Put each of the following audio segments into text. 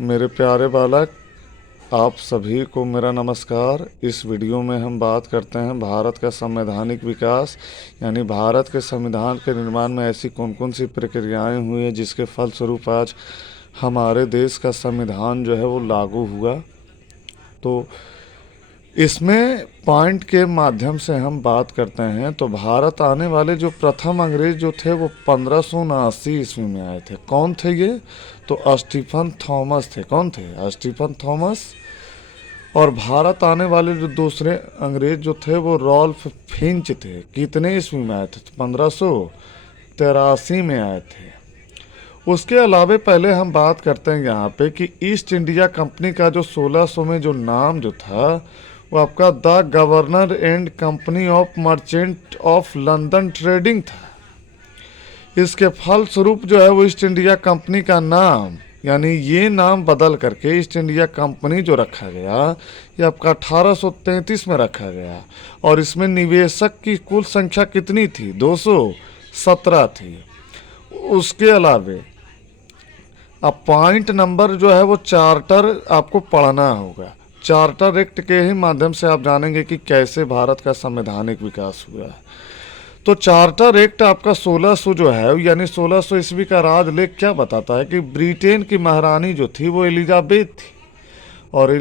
मेरे प्यारे बालक, आप सभी को मेरा नमस्कार। इस वीडियो में हम बात करते हैं भारत का संवैधानिक विकास, यानी भारत के संविधान के निर्माण में ऐसी कौन कौन सी प्रक्रियाएं हुई हैं जिसके फलस्वरूप आज हमारे देश का संविधान जो है वो लागू हुआ। तो इसमें पॉइंट के माध्यम से हम बात करते हैं। तो भारत आने वाले जो प्रथम अंग्रेज जो थे वो 1579 ईस्वी में आए थे। कौन थे ये? तो स्टीफन थॉमस थे। कौन थे? Stephen Thomas. और भारत आने वाले जो दूसरे अंग्रेज जो थे वो रॉल्फ फिंच थे। कितने ईस्वी में आए थे? 1583 में आए थे। उसके अलावे पहले हम बात करते हैं यहाँ पे कि ईस्ट इंडिया कंपनी का जो 1600 में जो नाम जो था वो आपका the governor and company of merchant of London trading था। इसके फलस्वरूप जो है वो ईस्ट इंडिया कंपनी का नाम, यानी ये नाम बदल करके ईस्ट इंडिया कंपनी जो रखा गया ये आपका 1833 में रखा गया। और इसमें निवेशक की कुल संख्या कितनी थी? 217 थी। उसके अलावे अब पॉइंट नंबर जो है वो चार्टर आपको पढ़ना होगा। चार्टर एक्ट के ही माध्यम से आप जानेंगे कि कैसे भारत का संवैधानिक विकास हुआ है। तो चार्टर एक्ट आपका 1600 जो है, यानी 1600 ईस्वी का राजलेख क्या बताता है कि ब्रिटेन की महारानी जो थी वो एलिजाबेथ थी। और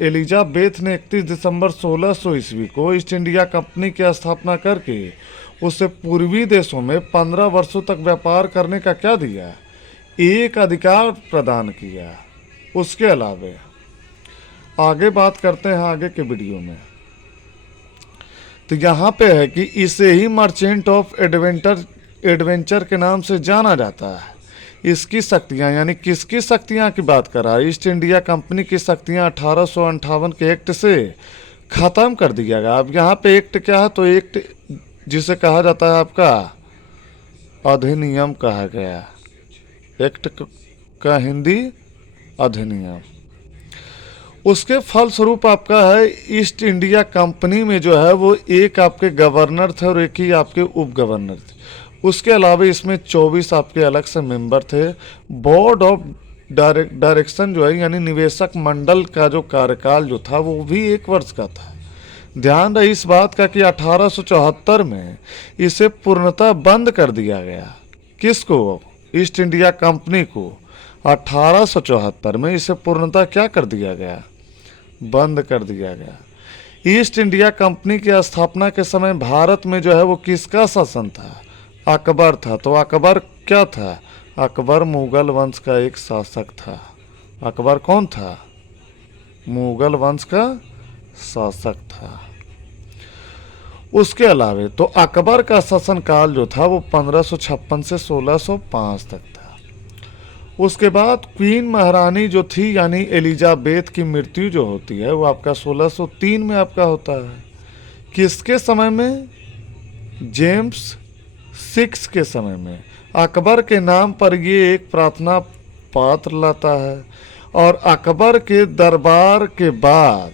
एलिजाबेथ ने 31 दिसंबर 1600 ईस्वी को ईस्ट इंडिया कंपनी की स्थापना करके उसे पूर्वी देशों में 15 वर्षों तक व्यापार करने का क्या दिया? एक अधिकार प्रदान किया। उसके अलावे आगे बात करते हैं आगे के वीडियो में। तो यहाँ पे है कि इसे ही मर्चेंट ऑफ एडवेंचर के नाम से जाना जाता है। इसकी शक्तियाँ, यानी किसकी शक्तियाँ की बात कर रहा है? ईस्ट इंडिया कंपनी की शक्तियाँ 1858 के एक्ट से ख़त्म कर दिया गया। अब यहाँ पे एक्ट क्या है? तो एक्ट जिसे कहा जाता है आपका अधिनियम कहा गया। एक्ट का हिंदी अधिनियम। उसके फलस्वरूप आपका है ईस्ट इंडिया कंपनी में जो है वो एक आपके गवर्नर थे और एक ही आपके उप गवर्नर थे। उसके अलावा इसमें 24 आपके अलग से मेंबर थे। बोर्ड ऑफ डायरेक्शन जो है, यानी निवेशक मंडल का जो कार्यकाल जो था वो भी 1 वर्ष का था। ध्यान रहे इस बात का कि 1874 में इसे पूर्णतः बंद कर दिया गया। किसको? ईस्ट इंडिया कंपनी को 1874 में इसे पूर्णतः क्या कर दिया गया? बंद कर दिया गया। ईस्ट इंडिया कंपनी की स्थापना के समय भारत में जो है वो किसका शासन था? अकबर था। तो अकबर क्या था? अकबर मुगल वंश का एक शासक था। अकबर कौन था? मुगल वंश का शासक था। उसके अलावे तो अकबर का शासनकाल जो था वो 1556 से 1605 तक था। उसके बाद क्वीन महारानी जो थी, यानी एलिजाबेथ की मृत्यु जो होती है वो आपका 1603 में आपका होता है। किसके समय में? जेम्स 6 के समय में। अकबर के नाम पर ये एक प्रार्थना पात्र लाता है। और अकबर के दरबार के बाद,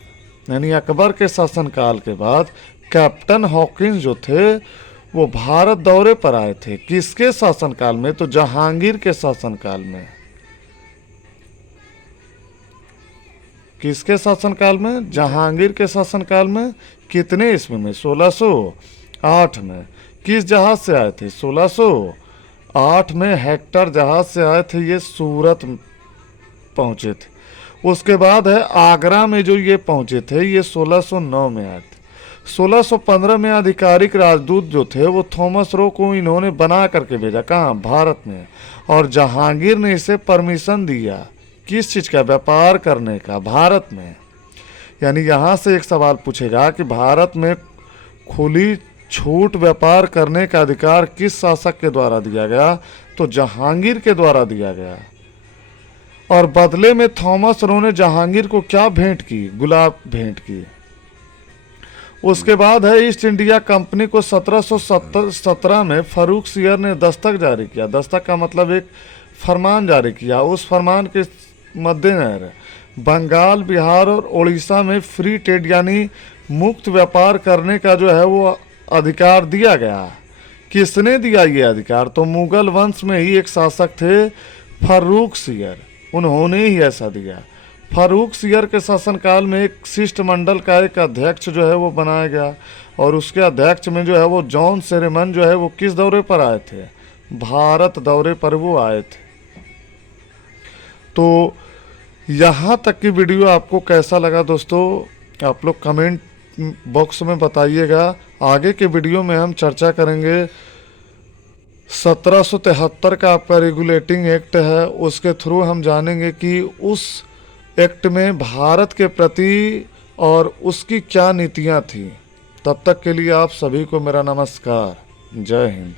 यानी अकबर के शासनकाल के बाद कैप्टन हॉकिंस जो थे वो भारत दौरे पर आए थे। किसके शासनकाल में? तो जहांगीर के शासनकाल में। किसके शासनकाल में? जहांगीर के शासनकाल में। कितने ईस्वी में? 1608 में। किस जहाज से आए थे? 1608 में हेक्टर जहाज से आए थे। ये सूरत पहुंचे थे। उसके बाद है आगरा में जो ये पहुंचे थे ये 1609 में आए थे। 1615 में आधिकारिक राजदूत जो थे वो थॉमस रो को इन्होंने बना करके भेजा। कहाँ? भारत में। और जहांगीर ने इसे परमिशन दिया। किस चीज़ का? व्यापार करने का भारत में। यानी यहाँ से एक सवाल पूछेगा कि भारत में खुली छूट व्यापार करने का अधिकार किस शासक के द्वारा दिया गया? तो जहांगीर के द्वारा दिया गया। और बदले में थॉमस रो ने जहांगीर को क्या भेंट की? गुलाब भेंट की। उसके बाद है ईस्ट इंडिया कंपनी को 1717 में फरूख सियर ने दस्तक जारी किया। दस्तक का मतलब एक फरमान जारी किया। उस फरमान के मद्देनजर बंगाल, बिहार और उड़ीसा में फ्री ट्रेड यानी मुक्त व्यापार करने का जो है वो अधिकार दिया गया। किसने दिया ये अधिकार? तो मुगल वंश में ही एक शासक थे फर्रुख सियर। उन्होंने ही ऐसा दिया। फारूक सियर के शासनकाल में एक शिष्टमंडल का एक अध्यक्ष जो है वो बनाया गया, और उसके अध्यक्ष में जो है वो जॉन सेरेमन जो है वो किस दौरे पर आए थे? भारत दौरे पर वो आए थे। तो यहाँ तक की वीडियो आपको कैसा लगा दोस्तों, आप लोग कमेंट बॉक्स में बताइएगा। आगे के वीडियो में हम चर्चा करेंगे 1773 का आपका रेगुलेटिंग एक्ट है, उसके थ्रू हम जानेंगे कि उस एक्ट में भारत के प्रति और उसकी क्या नीतियां थी। तब तक के लिए आप सभी को मेरा नमस्कार। जय हिंद।